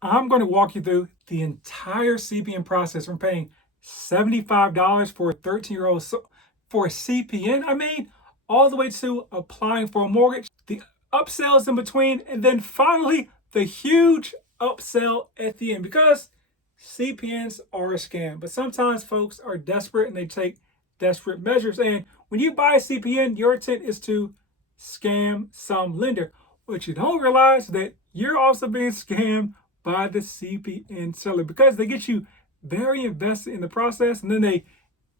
I'm going to walk you through the entire CPN process from paying $75 for a 13-year-old for a CPN, all the way to applying for a mortgage, the upsells in between, and then finally the huge upsell at the end because CPNs are a scam. But sometimes folks are desperate and they take desperate measures. And when you buy a CPN, your intent is to scam some lender. But you don't realize that you're also being scammed by the CPN seller because they get you very invested in the process and then they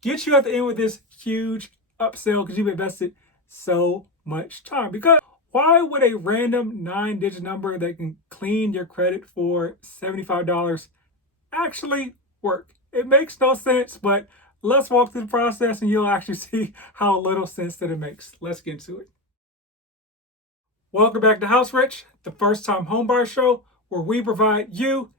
get you at the end with this huge upsell because you've invested so much time. Because why would a random 9-digit number that can clean your credit for $75 actually work? It makes no sense, but let's walk through the process and you'll actually see how little sense that it makes. Let's get into it. Welcome back to House Rich, the first time homebuyer show where we provide you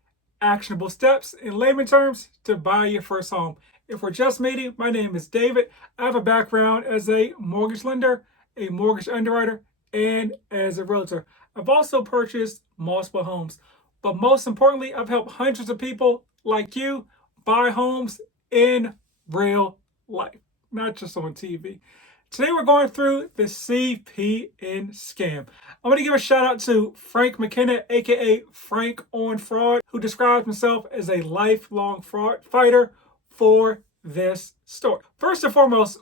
actionable steps in layman terms to buy your first home. If we're just meeting, my name is David. I have a background as a mortgage lender, a mortgage underwriter, and as a realtor. I've also purchased multiple homes, but most importantly, I've helped hundreds of people like you buy homes in real life, not just on TV. Today we're going through the CPN scam. I'm going to give a shout out to Frank McKenna, aka Frank on Fraud, who describes himself as a lifelong fraud fighter for this story. First and foremost,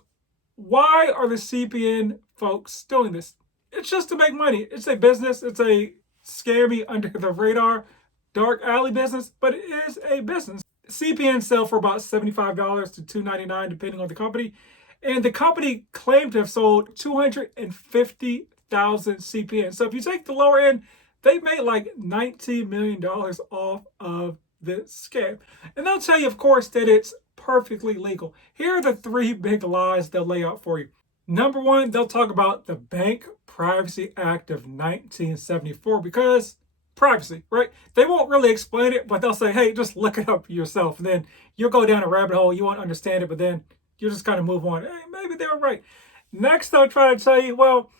why are the CPN folks doing this? It's just to make money. It's a business. It's a scammy, under the radar, dark alley business, but it is a business. CPN sell for about $75 to $299 depending on the company. And the company claimed to have sold 250,000 CPN. So if you take the lower end, they made like $19 million off of this scam. And they'll tell you, of course, that it's perfectly legal. Here are the three big lies they'll lay out for you. Number one, they'll talk about the Bank Privacy Act of 1974 because privacy, right? They won't really explain it, but they'll say, hey, just look it up yourself. And then you'll go down a rabbit hole. You won't understand it, but then you just kind of move on. Hey, maybe they were right. Next, they'll try to tell you, well,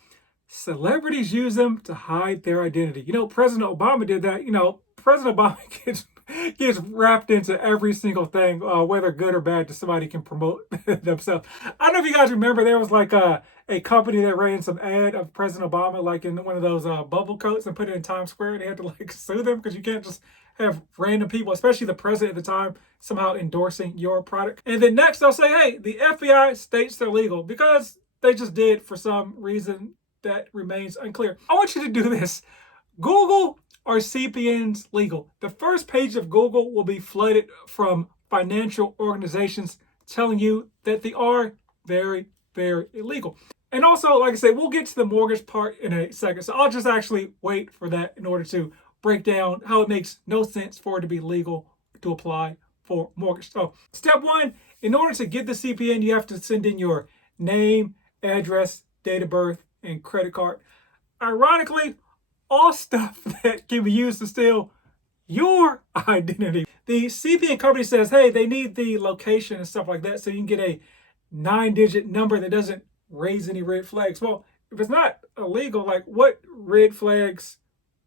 celebrities use them to hide their identity. President Obama did that. President Obama gets wrapped into every single thing, whether good or bad, just somebody can promote themselves. I don't know if you guys remember, there was like a company that ran some ad of President Obama, like in one of those bubble coats and put it in Times Square. They had to like sue them because you can't just have random people, especially the president at the time, somehow endorsing your product. And then next they'll say, hey, the FBI states they're legal because they just did for some reason that remains unclear. I want you to do this. Google, are CPNs legal? The first page of Google will be flooded from financial organizations telling you that they are very, very illegal. And also, like I said, we'll get to the mortgage part in a second. So I'll just actually wait for that in order to break down how it makes no sense for it to be legal to apply for mortgage. So step one, in order to get the CPN, you have to send in your name, address, date of birth, and credit card. Ironically, all stuff that can be used to steal your identity. The CPN company says, hey, they need the location and stuff like that so you can get a 9-digit number that doesn't raise any red flags. Well, if it's not illegal, like what red flags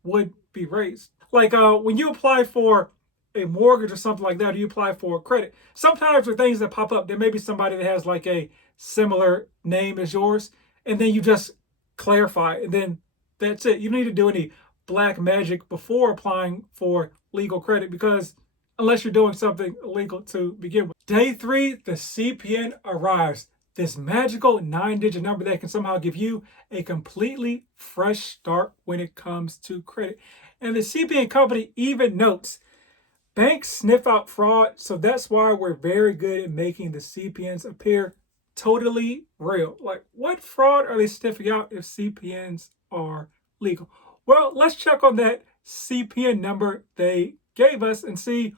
would be raised? Like when you apply for a mortgage or something like that, or you apply for credit, sometimes with things that pop up, there may be somebody that has like a similar name as yours, and then you just clarify, and then that's it. You don't need to do any black magic before applying for legal credit because unless you're doing something illegal to begin with. Day 3, the CPN arrives. This magical 9-digit number that can somehow give you a completely fresh start when it comes to credit. And the CPN company even notes, banks sniff out fraud, so that's why we're very good at making the CPNs appear totally real. Like, what fraud are they sniffing out if CPNs are legal? Well, let's check on that CPN number they gave us and see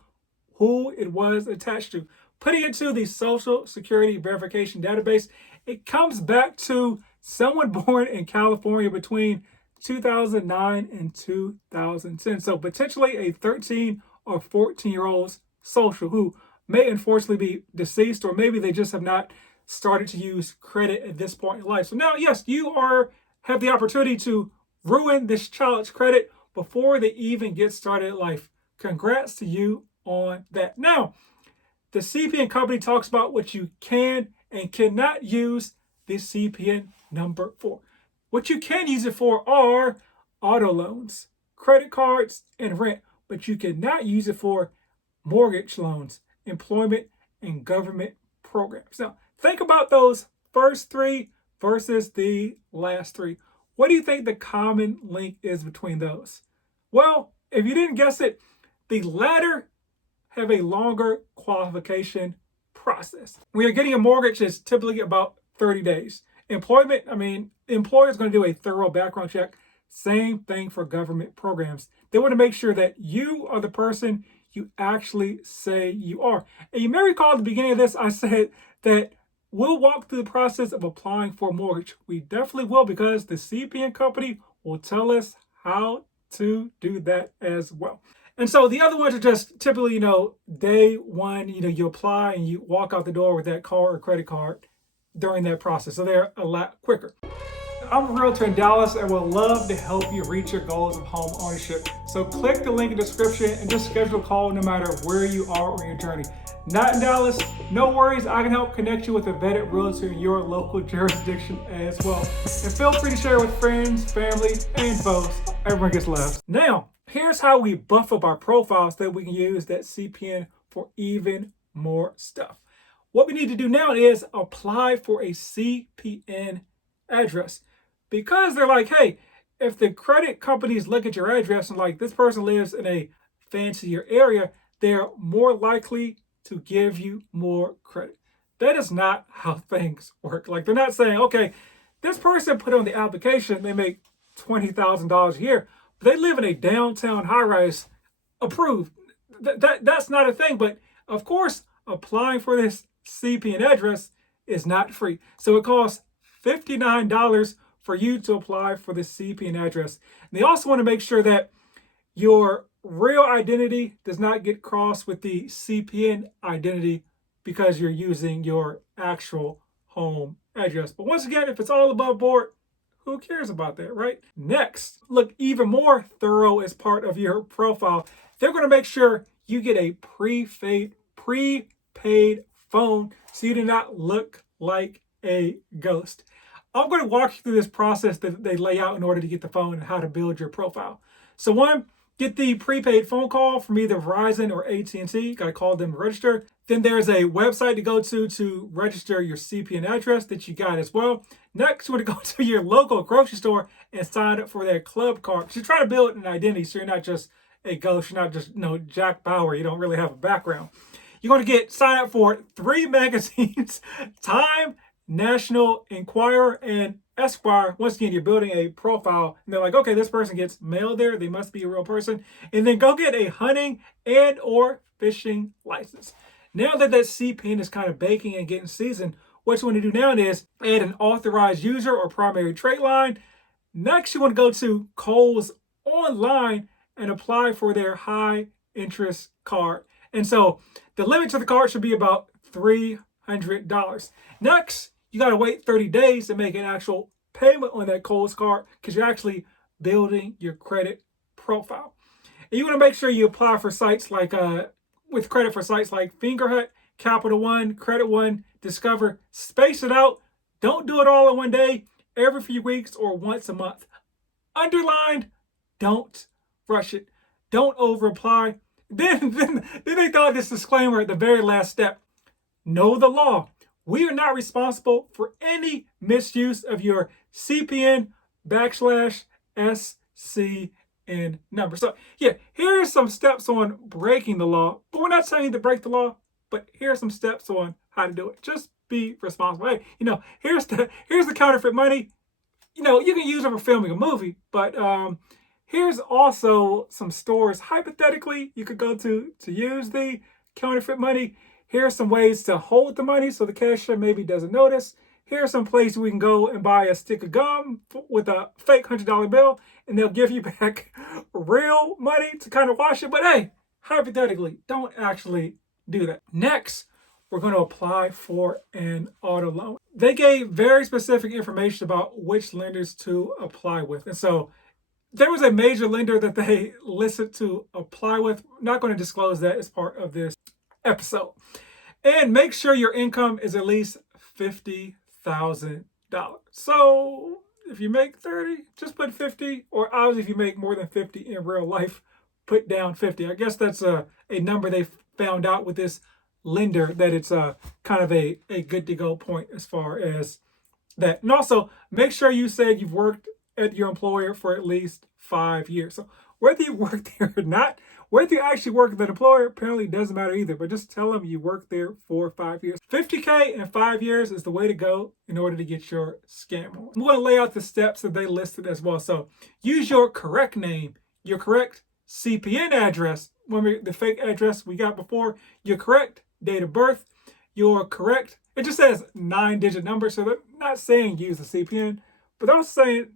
who it was attached to. Putting it to the Social Security Verification Database, it comes back to someone born in California between 2009 and 2010. So potentially a 13 or 14-year-old's social who may unfortunately be deceased, or maybe they just have not started to use credit at this point in life. So now, yes, you have the opportunity to ruin this child's credit before they even get started in life. congrats to you on that. Now, the CPN company talks about what you can and cannot use the CPN number for. What you can use it for are auto loans, credit cards, and rent, but you cannot use it for mortgage loans, employment, and government programs. Now, think about those first three versus the last three. What do you think the common link is between those? Well, if you didn't guess it, the latter have a longer qualification process. When you're getting a mortgage, it's typically about 30 days. Employment, the employer is going to do a thorough background check. Same thing for government programs. They want to make sure that you are the person you actually say you are. And you may recall at the beginning of this, I said that we'll walk through the process of applying for a mortgage. We definitely will, because the CPN company will tell us how to do that as well. And so the other ones are just typically, day one, you apply and you walk out the door with that card or credit card during that process. So they're a lot quicker. I'm a realtor in Dallas and would love to help you reach your goals of home ownership. So click the link in the description and just schedule a call no matter where you are on your journey. Not in Dallas? No worries, I can help connect you with a vetted realtor in your local jurisdiction as well. And feel free to share with friends, family, and foes. Everyone gets love. Now, here's how we buff up our profiles so that we can use that CPN for even more stuff. What we need to do now is apply for a CPN address. Because they're like, hey, if the credit companies look at your address and like, this person lives in a fancier area, they're more likely to give you more credit. That is not how things work. Like, they're not saying, okay, this person put on the application, they make $20,000 a year, but they live in a downtown high-rise, approved. That's not a thing. But of course, applying for this CPN address is not free. So it costs $59 for you to apply for the CPN address. And they also want to make sure that your real identity does not get crossed with the CPN identity because you're using your actual home address. But once again, if it's all above board, who cares about that, right? Next, look even more thorough as part of your profile. They're going to make sure you get a prepaid phone so you do not look like a ghost. I'm going to walk you through this process that they lay out in order to get the phone and how to build your profile. So one, get the prepaid phone call from either Verizon or AT&T. Got to call them to register. Then there's a website to go to register your CPN address that you got as well. Next, you want to go to your local grocery store and sign up for their club card. You're trying to build an identity so you're not just a ghost. You're not just Jack Bauer. You don't really have a background. You're going to sign up for 3 magazines, Time, National Enquirer, and Esquire. Once again, you're building a profile and they're like, okay, this person gets mail there, they must be a real person. And then go get a hunting and or fishing license. Now that CPN is kind of baking and getting seasoned, what you want to do now is add an authorized user or primary trade line. Next, you want to go to Kohl's online and apply for their high interest card. And so the limit to the card should be about $300. Next, you got to wait 30 days to make an actual payment on that Kohl's card because you're actually building your credit profile. And you want to make sure you apply for sites like, with credit for sites like Fingerhut, Capital One, Credit One, Discover. Space it out. Don't do it all in one day, every few weeks or once a month. Underlined, don't rush it. Don't over apply. Then they thought this disclaimer at the very last step. Know the law. We are not responsible for any misuse of your CPN /SCN number. So yeah, here are some steps on breaking the law. But we're not telling you to break the law, but here are some steps on how to do it. Just be responsible. Hey, here's the counterfeit money. You can use it for filming a movie, but here's also some stores, hypothetically, you could go to use the counterfeit money. Here are some ways to hold the money so the cashier maybe doesn't notice. Here are some places we can go and buy a stick of gum with a fake $100 bill, and they'll give you back real money to kind of wash it. But hey, hypothetically, don't actually do that. Next, we're going to apply for an auto loan. They gave very specific information about which lenders to apply with. And so there was a major lender that they listed to apply with. I'm not going to disclose that as part of this episode. And make sure your income is at least $50,000. So if you make 30, just put 50, or obviously if you make more than 50 in real life, put down 50. I guess that's a number they found out with this lender, that it's kind of a good to go point as far as that. And also make sure you said you've worked at your employer for at least 5 years. So whether you work there or not, whether you actually work at that employer apparently doesn't matter either, but just tell them you worked there for 5 years. $50K in 5 years is the way to go in order to get your scam on. I'm going to lay out the steps that they listed as well. So use your correct name, your correct CPN address, the fake address we got before, your correct date of birth, your correct, it just says 9-digit number, so they're not saying use the CPN, but they're also saying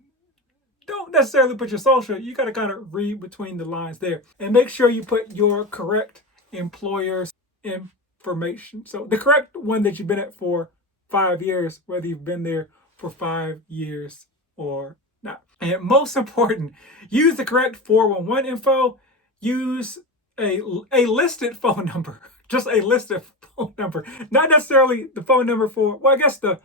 don't necessarily put your social. You got to kind of read between the lines there. And make sure you put your correct employer's information. So the correct one that you've been at for 5 years, whether you've been there for 5 years or not. And most important, use the correct 411 info. Use a listed phone number. Just a listed phone number. Not necessarily the phone number for, well, I guess the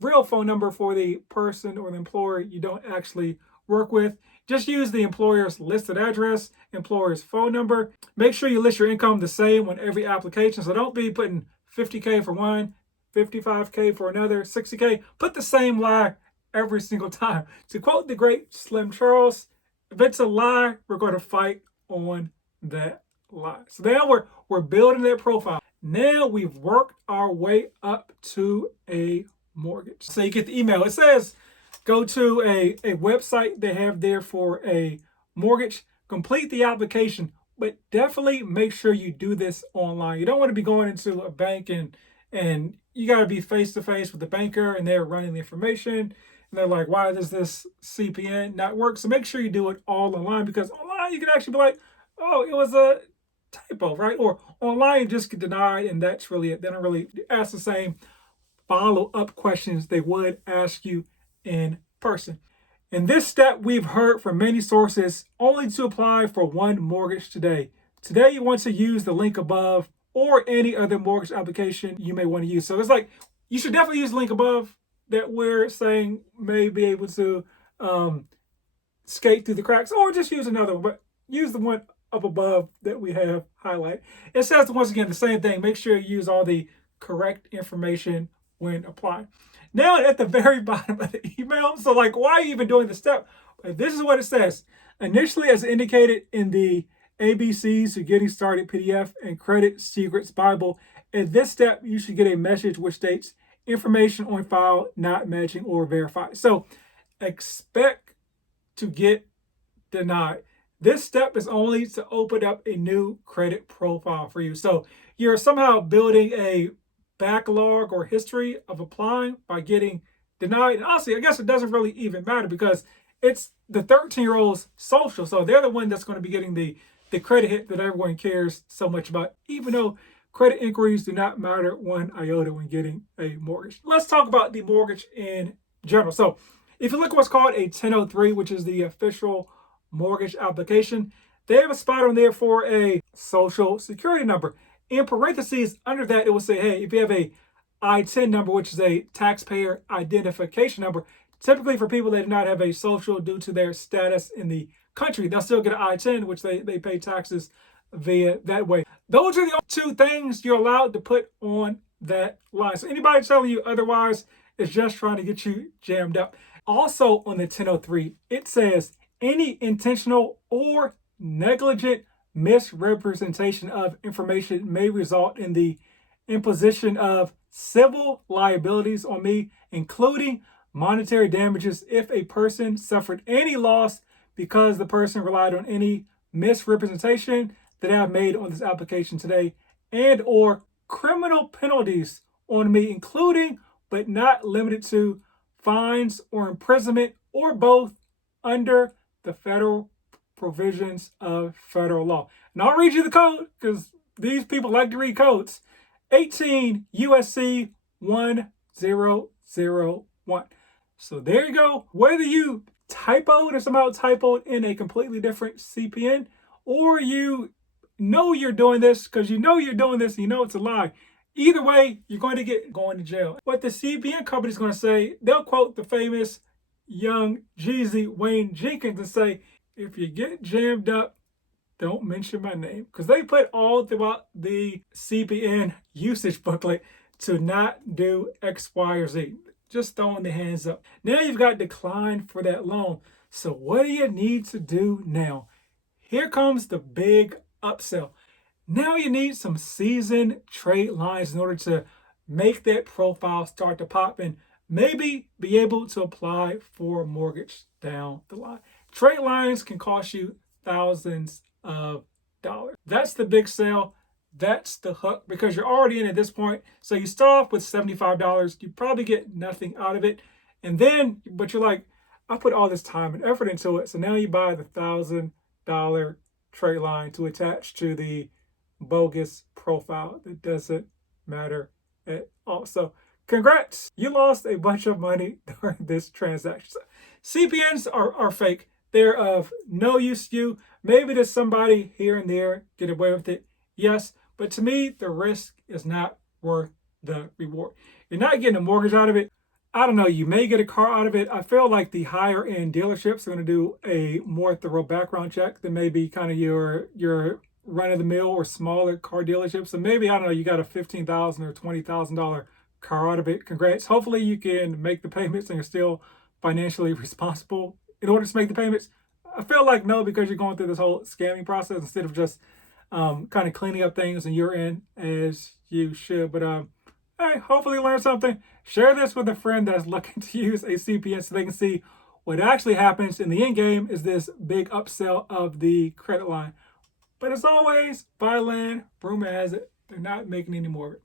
real phone number for the person or the employer you don't actually work with. Just use the employer's listed address, employer's phone number. Make sure you list your income the same on every application. So don't be putting 50K for one, 55K for another, 60K. Put the same lie every single time. To quote the great Slim Charles, if it's a lie, we're going to fight on that lie. So now we're building that profile. Now we've worked our way up to a mortgage. So you get the email. It says go to a website they have there for a mortgage. Complete the application, but definitely make sure you do this online. You don't want to be going into a bank and you got to be face to face with the banker and they're running the information. And they're like, why does this CPN not work? So make sure you do it all online, because online you can actually be like, oh, it was a typo, right? Or online you just get denied and that's really it. They don't really ask the same follow-up questions they would ask you in person. In this step, we've heard from many sources only to apply for one mortgage today. Today, you want to use the link above or any other mortgage application you may want to use. So it's like, you should definitely use the link above that we're saying may be able to skate through the cracks, or just use another one, but use the one up above that we have highlighted. It says, once again, the same thing. Make sure you use all the correct information when applying. Now at the very bottom of the email, so like, why are you even doing the step? This is what it says. Initially, as indicated in the ABCs to Getting Started PDF and Credit Secrets Bible, at this step, you should get a message which states information on file not matching or verified. So expect to get denied. This step is only to open up a new credit profile for you. So you're somehow building a backlog or history of applying by getting denied. And honestly, I guess it doesn't really even matter, because it's the 13-year-old's social. So they're the one that's going to be getting the credit hit that everyone cares so much about, even though credit inquiries do not matter one iota when getting a mortgage. Let's talk about the mortgage in general. So if you look at what's called a 1003, which is the official mortgage application, they have a spot on there for a social security number. In parentheses under that, it will say, hey, if you have a I-10 number, which is a taxpayer identification number, typically for people that do not have a social due to their status in the country, they'll still get an I-10, which they pay taxes via that way. Those are the two things you're allowed to put on that line. So anybody telling you otherwise is just trying to get you jammed up. Also on the 1003, it says any intentional or negligent misrepresentation of information may result in the imposition of civil liabilities on me, including monetary damages if a person suffered any loss because the person relied on any misrepresentation that I have made on this application today, and or criminal penalties on me, including but not limited to fines or imprisonment or both under the federal provisions of federal law. And I'll read you the code, because these people like to read codes. 18 USC 1001. So there you go. Whether you typoed or somehow typoed in a completely different CPN, or you know you're doing this because you know you're doing this and you know it's a lie. Either way, you're going to get going to jail. What the CPN company is going to say, they'll quote the famous young Jeezy Wayne Jenkins and say, if you get jammed up, don't mention my name. Because they put all throughout the CPN usage booklet to not do X, Y, or Z. Just throwing the hands up. Now you've got declined for that loan. So what do you need to do now? Here comes the big upsell. Now you need some seasoned trade lines in order to make that profile start to pop and maybe be able to apply for a mortgage down the line. Trade lines can cost you thousands of dollars. That's the big sale. That's the hook because you're already in at this point. So you start off with $75. You probably get nothing out of it. And then, but you're like, I put all this time and effort into it. So now you buy the $1,000 trade line to attach to the bogus profile that doesn't matter at all. So congrats, you lost a bunch of money during this transaction. So CPNs are fake. They're of no use to you. Maybe to somebody here and there get away with it. Yes, but to me, the risk is not worth the reward. You're not getting a mortgage out of it. I don't know, you may get a car out of it. I feel like the higher end dealerships are going to do a more thorough background check than maybe kind of your run of the mill or smaller car dealerships. So maybe, I don't know, you got a $15,000 or $20,000 car out of it. Congrats. Hopefully you can make the payments and you're still financially responsible in order to make the payments. I feel like no, because you're going through this whole scamming process instead of just kind of cleaning up things and you're in as you should. But hey, hopefully you learned something. Share this with a friend that's looking to use a CPN so they can see what actually happens in the end game is this big upsell of the credit line. But as always, buy land, rumor has it, they're not making any more of it.